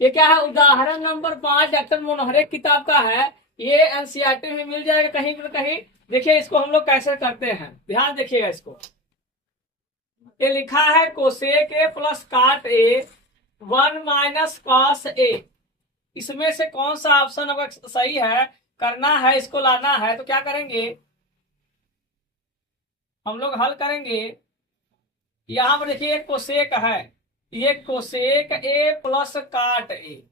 ये क्या है, उदाहरण नंबर 5 डॉक्टर मनोहरे किताब का है। ये एनसीईआरटी में मिल जाएगा कहीं ना कहीं। देखिए इसको हम लोग कैसे करते हैं, ध्यान देखिएगा इसको। ये लिखा है कोसेक ए प्लस काट ए 1 - cos ए। इसमें से कौन सा ऑप्शन अगर सही है, करना है, इसको लाना है, तो क्या करेंगे हम लोग, हल करेंगे। यहां पर देखिए एक कोसेक है, ये कोसेक ए प्लस काट ए,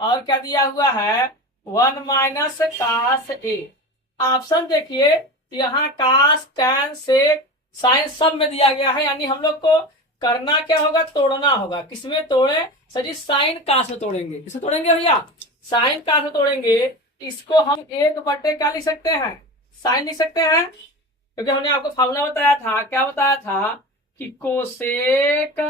और क्या दिया हुआ है 1 - cos ए। ऑप्शन देखिए, यहाँ कास टैन सेक साइन सब में दिया गया है, यानी हम लोग को करना क्या होगा, तोड़ना होगा। किसमें तोड़े सर जी, साइन कास में तोड़ेंगे। किसमें तोड़ेंगे भैया, साइन कास में तोड़ेंगे। इसको हम 1 बटे क्या लिख सकते हैं, साइन लिख सकते हैं, क्योंकि हमने आपको फॉर्मूला बताया था। क्या बताया था कि कोसेक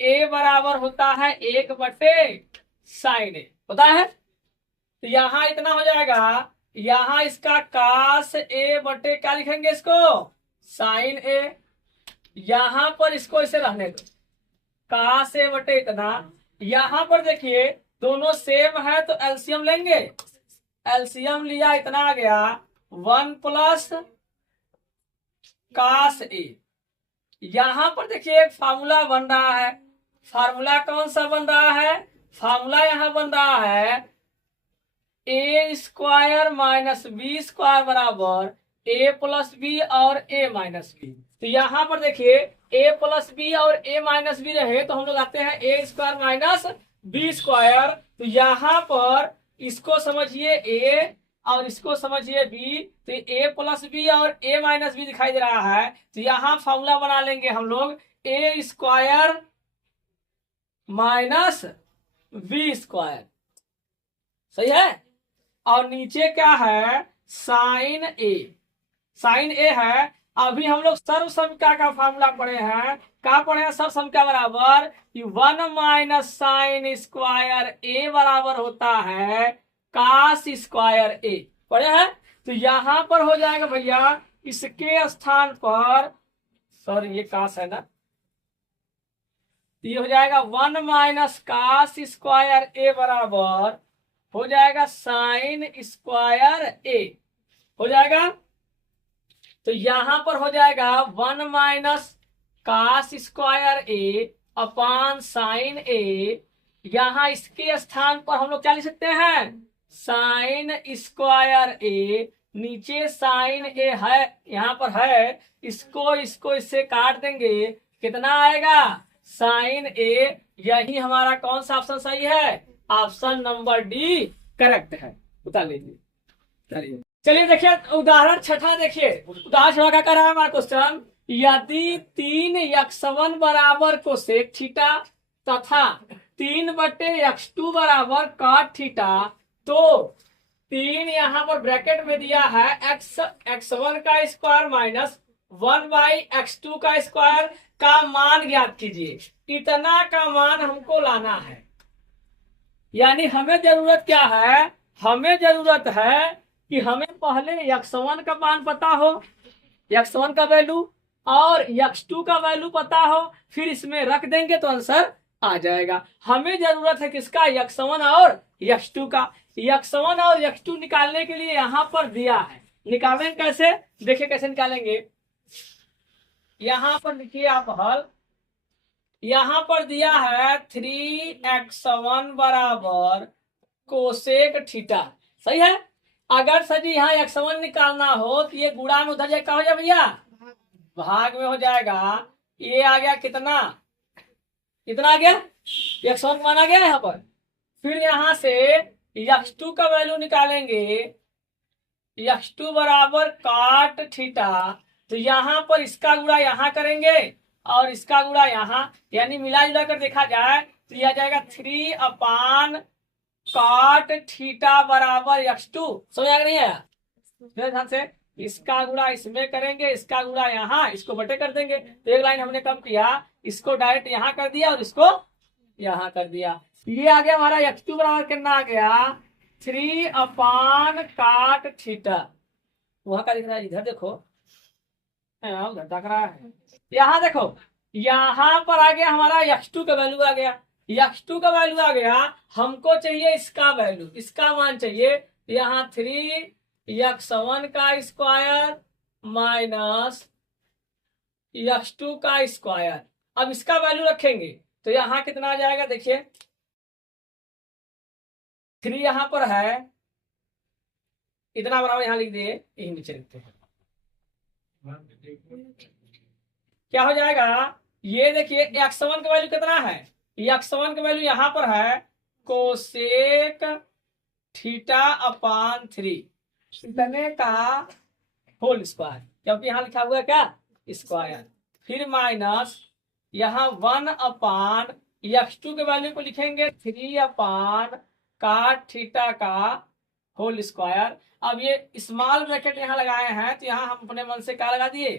ए बराबर होता है 1/साइन ए, होता है। तो यहां इतना हो जाएगा, यहां इसका कास ए बटे क्या लिखेंगे इसको, साइन ए। यहां पर इसको इसे रहने दो, कास ए बटे इतना। यहां पर देखिए दोनों सेम है तो एलसीएम लेंगे। एलसीएम लिया, इतना आ गया 1 + cos ए। यहां पर देखिए एक फार्मूला बन रहा है। फार्मूला कौन सा बन रहा है, फार्मूला यहां बन रहा है a² - b² बराबर a+b और a-b। तो यहाँ पर देखिए a+b और a-b रहे तो हम लोग आते हैं a² - b²। तो यहाँ पर इसको समझिए a और इसको समझिए b, तो a+b और a-b दिखाई दे रहा है। तो यहाँ फॉर्मूला बना लेंगे हम लोग a² - b²। सही है। और नीचे क्या है, साइन ए। साइन ए है। अभी हम लोग सर्व संख्या का फॉर्मूला पढ़े हैं। क्या पढ़े हैं, सर्व संख्या बराबर 1 - sin² ए बराबर होता है cos² ए, पढ़े हैं। तो यहां पर हो जाएगा भैया, इसके स्थान पर, सॉरी ये कास है ना, ये हो जाएगा 1 - cos² ए बराबर हो जाएगा sin² ए, हो जाएगा। तो यहां पर हो जाएगा 1 - cos² ए अपान साइन ए। यहां इसके स्थान पर हम लोग क्या लिख सकते हैं, sin² ए। नीचे साइन ए है, यहां पर है, इसको इसको इससे काट देंगे, कितना आएगा साइन ए। यही हमारा कौन सा ऑप्शन सही है, ऑप्शन नंबर डी करेक्ट है। बता लीजिए। चलिए चलिए देखिए उदाहरण छठा। देखिए उदाहरण छठा क्या कर रहा है हमारा क्वेश्चन, यदि 3x1 बराबर कोसेक थीटा तथा 3/x2 बराबर कॉट थीटा, तो 3 यहाँ पर ब्रैकेट में दिया है x1 का स्क्वायर माइनस 1/x2 का स्क्वायर का मान ज्ञात कीजिए। इतना का मान हमको लाना है। यानी हमें जरूरत क्या है, हमें जरूरत है कि हमें पहले x1 का मान पता हो, x1 का वैल्यू, और x2 का वैल्यू पता हो, फिर इसमें रख देंगे तो आंसर आ जाएगा। हमें जरूरत है किसका, x1 और x2 का। x1 और x2 निकालने के लिए यहाँ पर दिया है, निकालेंगे कैसे, देखिए कैसे निकालेंगे। यहाँ पर लिखिए आप हल, यहाँ पर दिया है 3x1 बराबर कोसेक थीटा, सही है। अगर सर जी यहाँ x1 निकालना हो तो ये गुणा में उधर जाए, क्या हो जाए भैया, भाग में हो जाएगा। ये आ गया कितना, कितना आ गया, x1 मान आ गया यहाँ पर। फिर यहाँ से x2 का वैल्यू निकालेंगे, x2 बराबर काट थीटा। तो यहाँ पर इसका गुणा यहाँ करेंगे और इसका गुणा यहाँ, यानी मिला जुला कर देखा जाए तो यह जाएगा 3/cot थीटा बराबर x2। समझ आ नहीं है, ध्यान से इसका गुणा इसमें करेंगे, इसका गुणा यहाँ, इसको बटे कर देंगे। तो एक लाइन हमने कम किया, इसको डायरेक्ट यहाँ कर दिया और इसको यहाँ कर दिया। ये आ गया हमारा x2 बराबर कितना आ गया 3/cot थीटा। वहां का दिख रहा है, इधर देखो, उधर तक रहा है। यहाँ देखो, यहाँ पर आ गया हमारा x2 का वैल्यू आ गया, x2 का वैल्यू आ गया, हमको चाहिए इसका वैल्यू, इसका मान चाहिए। यहाँ 3x1 का स्क्वायर माइनस x2 का स्क्वायर। अब इसका वैल्यू रखेंगे तो यहाँ कितना आ जाएगा, देखिए 3 यहाँ पर है, इतना बराबर यहाँ लिख दिए, यही नीचे लिखते हैं। क्या हो जाएगा, ये देखिए x1 का वैल्यू कितना है, x1 का वैल्यू यहाँ पर है कोसेक थीटा अपान 3 इतने का होल स्क्वायर, क्योंकि यहाँ लिखा हुआ है क्या स्क्वायर, फिर माइनस यहाँ 1 अपान x2 के वैल्यू को लिखेंगे 3 अपान काट थीटा का होल स्क्वायर। अब ये स्मॉल ब्रैकेट यहाँ लगाए हैं तो यहाँ हम अपने मन से क्या लगा दिए,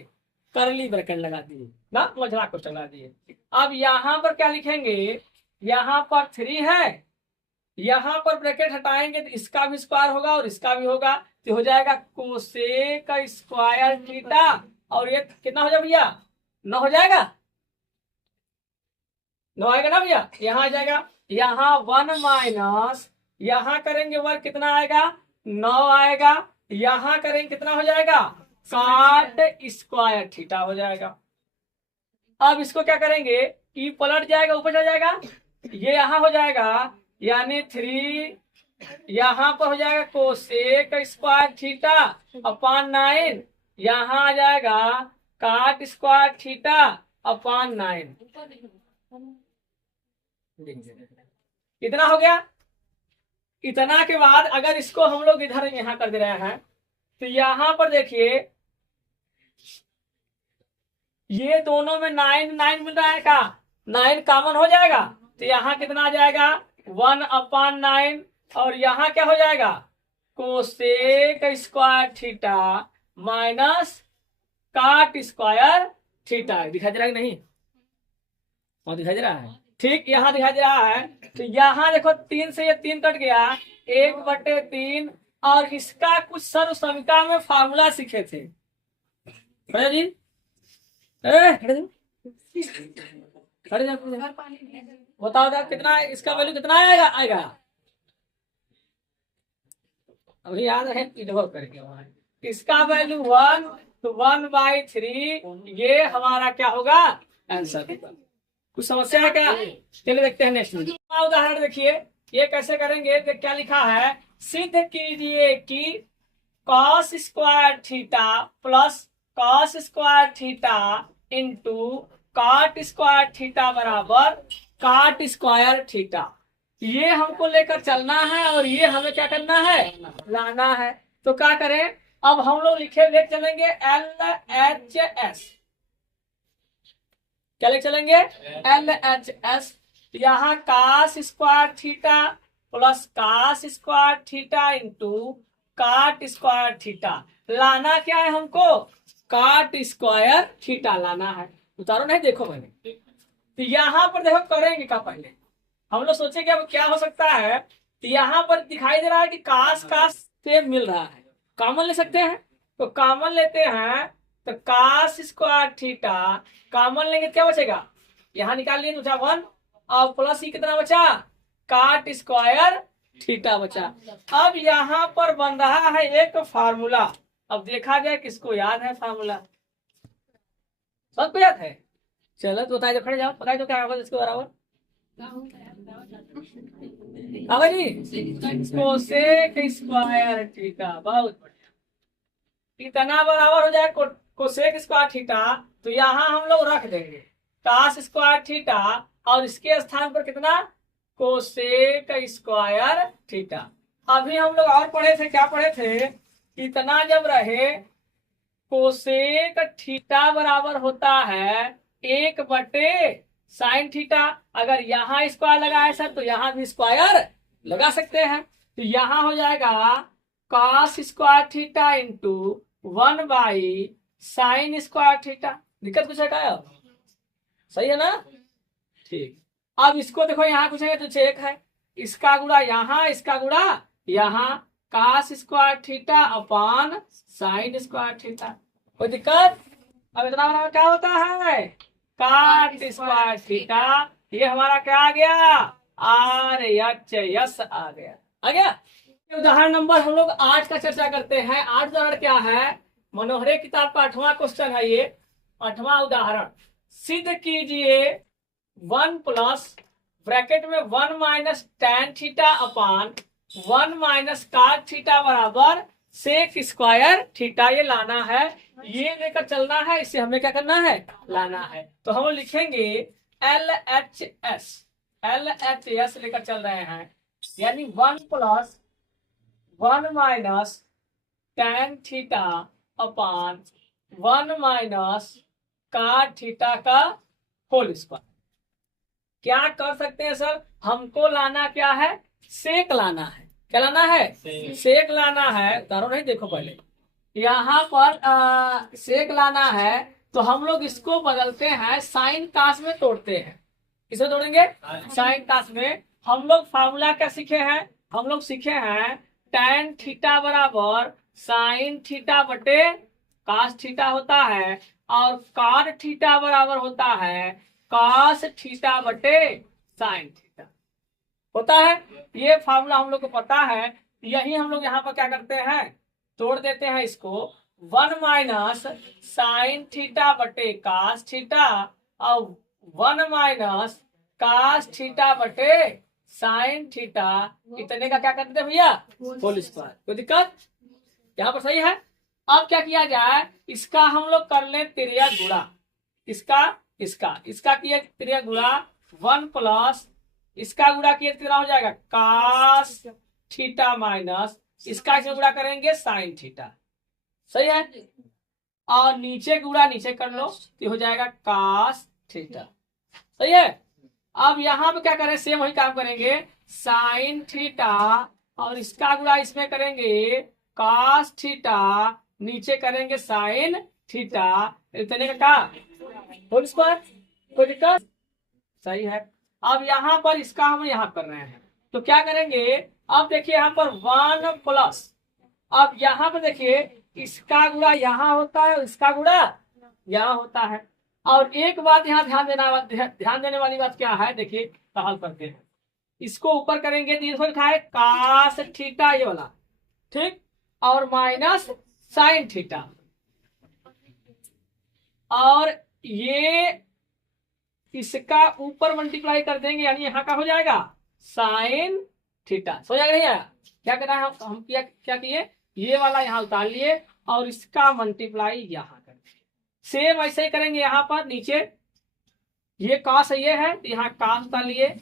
करली ब्रैकेट लगा दिए ना, मझला को लगा दिए। अब यहाँ पर क्या लिखेंगे, यहाँ पर 3 है, यहाँ पर ब्रैकेट हटाएंगे तो इसका भी स्क्वायर होगा और इसका भी होगा, तो हो जाएगा कोसेक स्क्वायर थीटा, और ये कितना हो जाएगा भैया, 9 हो जाएगा, 9 आएगा ना भैया, यहाँ आ जाएगा। यहाँ 1 माइनस यहाँ करेंगे वर्ग कितना आएगा, 9 आएगा, यहाँ करेंगे कितना हो जाएगा, काट स्क्वायर थीटा हो जाएगा। अब इसको क्या करेंगे, ई पलट जाएगा, ऊपर चला जाएगा, ये यहाँ हो जाएगा, यानी 3 यहाँ पर हो जाएगा कोसेक स्क्वायर थीटा अपान 9, यहाँ आ जाएगा काट स्क्वायर थीटा अपान 9। इतना हो गया। इतना के बाद अगर इसको हम लोग इधर यहाँ कर दे रहे हैं तो यहाँ पर देखिए ये दोनों में 9 मिल रहा है का, 9 कॉमन हो जाएगा, तो यहाँ कितना आ जाएगा 1 अपान 9, और यहाँ क्या हो जाएगा कोसेक स्क्वायर थीटा माइनस काट स्क्वायर थीटा। दिखाई दे रहा है कि नहीं, और दिखाई दे रहा है, ठीक यहाँ दिखाई दे रहा है। तो यहाँ देखो 3 से ये 3 कट गया, 1/3, और इसका कुछ सर्व समीकरण में फार्मूला सीखे थे जी, बताओ कितना, इसका वैल्यू कितना आएगा अभी याद है, करेंगे इसका वैल्यू 1, तो 1/3 ये हमारा क्या होगा आंसर। कुछ समस्या है क्या, चलिए देखते हैं नेक्स्ट उदाहरण। देखिए ये कैसे करेंगे, तो क्या लिखा है, सिद्ध कीजिए कि cos square theta plus cos square theta into cot square theta बराबर काट स्क्वायर थीटा। ये हमको लेकर चलना है और ये हमें क्या करना है, लाना है। तो क्या करें, अब हम लोग ले चलेंगे LHS, क्या ले चलेंगे LHS। यहाँ cos square theta plus cos square theta into cot square theta, लाना क्या है हमको, काट स्क्वायर थीटा लाना है। उतारो नहीं, देखो मैंने, तो यहाँ पर देखो करेंगे क्या, पहले हम लोग सोचे कि अब क्या हो सकता है, तो यहाँ पर दिखाई दे रहा है कि कास से मिल रहा है, कॉमन ले सकते हैं, तो कॉमन लेते हैं, तो कास स्क्वायर थीटा कॉमन लेंगे क्या बचेगा, यहाँ निकाल लिए तो 1, और प्लस ही कितना बचा, काट स्क्वायर थीटा बचा। अब यहाँ पर बन रहा है एक फार्मूला, अब देखा जाए किसको याद है फार्मूला, सबको याद है, चलो तो बताइए, खड़े जाओ, बताइए तो क्या होगा इसके बराबर, कोसेक स्क्वायर थीटा, बहुत बढ़िया। इतना बराबर हो जाए कोसेक स्क्वायर थीटा, तो यहाँ हम लोग रख देंगे कास स्क्वायर थीटा, और इसके स्थान पर कितना कोसेक स्क्वायर थीटा। अभी हम लोग और पढ़े थे, क्या पढ़े थे, इतना जब रहे कोसेक थीटा बराबर होता है 1/sin थीटा। अगर यहाँ स्क्वायर लगा है सर तो यहाँ भी स्क्वायर लगा सकते हैं, तो यहाँ हो जाएगा cos square theta into 1/sin square theta. दिक्कत कुछ है क्या, सही है ना, ठीक। अब इसको देखो, यहाँ कुछ है तो चेक है, इसका गुणा यहाँ, इसका गुणा यहाँ, cos square theta upon sine square theta, कोई दिक्कत। अब इतना बराबर क्या होता है, काट स्क्वायर थीटा ये हमारा क्या आ गया, आर एच एस आ गया। आ गया। उदाहरण नंबर हम लोग 8 का चर्चा करते हैं। 8 उदाहरण क्या है, मनोहरे किताब का 8वां क्वेश्चन है ये। 8वां उदाहरण, सिद्ध कीजिए 1 प्लस ब्रैकेट में 1 minus tan theta upon 1 minus cos theta बराबर सेक स्क्वायर थीटा। ये लाना है, ये लेकर चलना है, इसे हमें क्या करना है, लाना है। तो हम लिखेंगे LHS, LHS लेकर चल रहे हैं, यानी 1 plus 1 minus tan theta upon 1 minus cos theta का होल स्क्वायर। क्या कर सकते हैं सर, हमको लाना क्या है, सेक लाना है। क्या लाना है, सेक लाना है। तारो नहीं, देखो पहले यहाँ पर सेक लाना है, तो हम लोग इसको बदलते हैं, साइन कास में तोड़ते हैं। किसे तोड़ेंगे, साइन कास में। हम लोग फार्मूला क्या सीखे हैं, हम लोग सीखे हैं tan थीटा बराबर साइन थीटा बटे कास थीटा होता है, और cot थीटा बराबर होता है cos थीटा बटे साइन थीटा होता है। ये फार्मूला हम लोग को पता है। यही हम लोग यहाँ पर क्या करते हैं, तोड़ देते हैं इसको। 1 माइनस साइन थीटा बटे cos थीटा और 1 माइनस cos थीटा बटे साइन थीटा, इतने का क्या करते हैं भैया, होल स्क्वायर। कोई दिक्कत, यहाँ पर सही है। अब क्या किया जाए, इसका हम लोग कर ले त्रिया गुणा, इसका किया त्रिया गुणा 1 प्लस इसका गुणा किया कितना हो जाएगा, cos थीटा माइनस इसका इसमें गुणा करेंगे साइन थीटा। सही है। और नीचे गुणा नीचे कर लो तो हो जाएगा cos थीटा। सही है। अब यहाँ पे क्या करें, सेम वही काम करेंगे, साइन थीटा और इसका गुणा इसमें करेंगे cos थीटा, नीचे करेंगे साइन थीटा, इतने का होल स्क्वायर। कोई दिक्कत, सही है। अब यहाँ पर इसका हम यहाँ कर रहे हैं, तो क्या करेंगे, अब देखिए यहाँ पर 1 प्लस, अब यहाँ पर देखिए इसका गुणा यहाँ होता है और इसका गुणा यहाँ होता है। और एक बात यहाँ ध्यान देने वाली बात क्या है, देखिए हल करते हैं, इसको ऊपर करेंगे तो इसको लिखा है कास थीटा, ये वाला ठीक, और माइनस साइन थीटा, और ये इसका ऊपर मल्टीप्लाई कर देंगे, यानी यहाँ का हो जाएगा साइन थीटा। सो जाएगा नहीं आया, क्या करना है, हम क्या किए, ये वाला यहाँ उतार लिए और इसका मल्टीप्लाई यहाँ कर दिए। सेम ऐसे ही करेंगे यहाँ पर नीचे, ये कास ये है तो यहाँ कास उतार लिए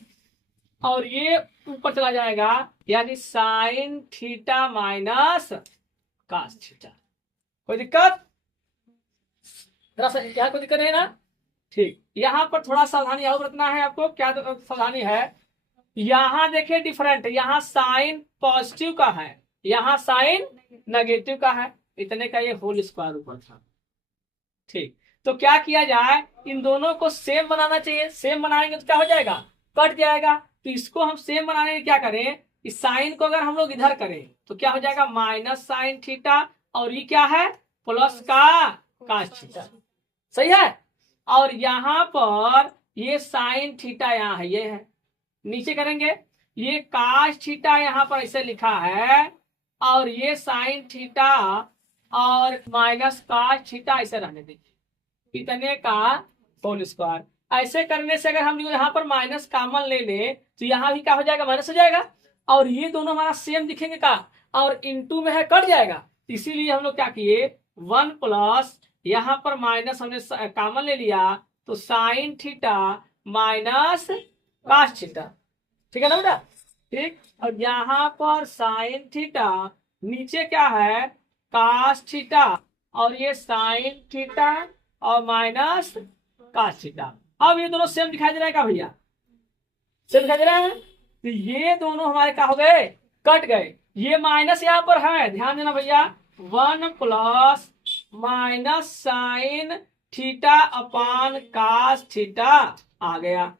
और ये ऊपर चला जाएगा, यानी sine theta minus cos theta. कोई दिक्कत, यहाँ कोई दिक्कत नहीं ना, ठीक। यहाँ पर थोड़ा सावधानी और बरतना है आपको। क्या सावधानी है, यहाँ देखिए डिफरेंट, यहाँ साइन पॉजिटिव का है, यहाँ साइन नेगेटिव का है, इतने का ये होल स्क्वायर ऊपर था। ठीक, तो क्या किया जाए, इन दोनों को सेम बनाना चाहिए। सेम बनाएंगे तो क्या हो जाएगा, कट जाएगा। तो इसको हम सेम बनाने के क्या करें, इस साइन को अगर हम लोग इधर करें तो क्या हो जाएगा, माइनस साइन थीटा, और ये क्या है, प्लस का कास थीटा। सही है। और यहाँ पर ये साइन थीटा यहाँ है, ये है, नीचे करेंगे ये कास थीटा यहाँ पर ऐसे लिखा है, और ये साइन थीटा और माइनस कास थीटा ऐसे रहने दीजिए, इतने का होल स्क्वायर। ऐसे करने से अगर हम यहाँ पर माइनस कॉमन ले ले तो यहाँ भी क्या हो जाएगा, माइनस हो जाएगा, और ये दोनों हमारा सेम दिखेंगे का, और इनटू में है कट जाएगा। इसीलिए हम लोग क्या किए, 1 प्लस यहाँ पर माइनस हमने कॉमन ले लिया तो sine theta minus cos theta. ठीक है ना बेटा, ठीक। और यहाँ पर साइन थीटा, नीचे क्या है कास थीटा, और ये साइन थीटा और माइनस कास थीटा। अब ये दोनों सेम दिखाई दे रहा है क्या भैया, सेम दिखाई दे रहा है। तो ये दोनों हमारे क्या हो गए, कट गए। ये माइनस यहाँ पर है, ध्यान देना भैया, 1 plus minus sine theta upon cos theta आ गया।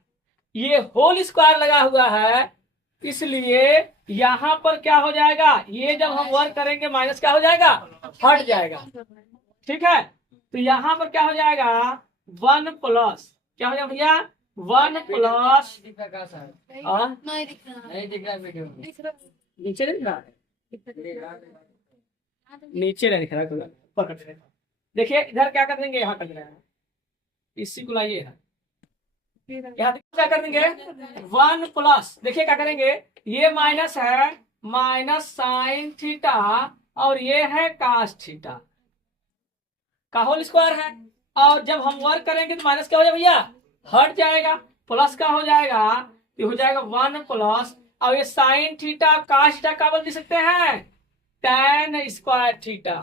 ये होल स्क्वायर लगा हुआ है, इसलिए यहाँ पर क्या हो जाएगा, ये जब हम वर्क करेंगे माइनस क्या हो जाएगा, हट जाएगा। ठीक है। तो यहाँ पर क्या हो जाएगा, 1 प्लस क्या हो जाएगा भैया, 1 प्लस नहीं दिख रहा। नहीं दिख रहा वीडियो। दिख रहा। नीचे नहीं दिख रहा है? नीचे नहीं दिख रहा है, ऊपर कर देंगे। देखिए इधर क्या कर देंगे, यहाँ कर देंगे, इसी को लाइए यहाँ क्या कर देंगे 1 प्लस, देखिए क्या करेंगे, ये माइनस है माइनस साइन थीटा और ये है कास थीटा का होल स्क्वायर है। और जब हम वर्क करेंगे तो माइनस क्या हो जाएगा भैया, हट जाएगा, प्लस का हो जाएगा, ये हो जाएगा 1 प्लस, और ये साइन थीटा कास थीटा का बोल दे सकते हैं tan स्क्वायर थीटा।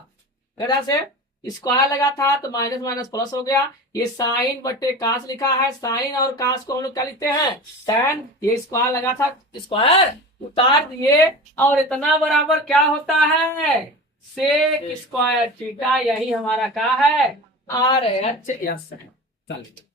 अगर से स्क्वायर लगा था तो माइनस माइनस प्लस हो गया, ये साइन बटे कास लिखा है, साइन और कास को हम लोग क्या लिखते हैं tan, ये स्क्वायर लगा था स्क्वायर उतार दिए, और इतना बराबर क्या होता है सेक स्क्वायर थीटा, यही हमारा क्या है RHS है। चलिए